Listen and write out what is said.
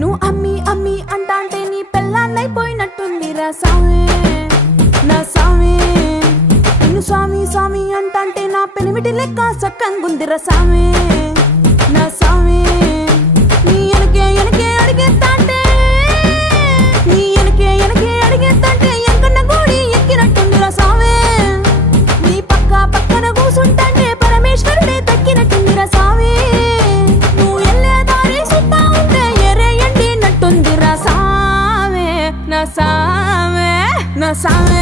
నువ్వు అమ్మి అమ్మి అంటాంటే నీ పెళ్ళాన్నైపోయినట్టుందిరా సామి నా సామి. నిన్ను స్వామి స్వామి అంటాంటే నా పెనిమిటి లెక్క సక్కంగుందిరా సామి నా సామి. నీ ఎనకే ఎనకే అడిగేస్తాంటే నీ ఎనకే ఎనకే అడిగేస్తాంటే ఎంకన్న గోడి ఎక్కినట్టుందిరా సామి. నీ పక్క పక్కన కూసుంటాంటే పరమేశ్వరుడే దక్కినట్టుందిరా సామి. నువ్వు ఎల్లే దారి సుత్తా ఉంటే ఎరే ఎండినట్టుందిరా సామి నా సామి నా సామి.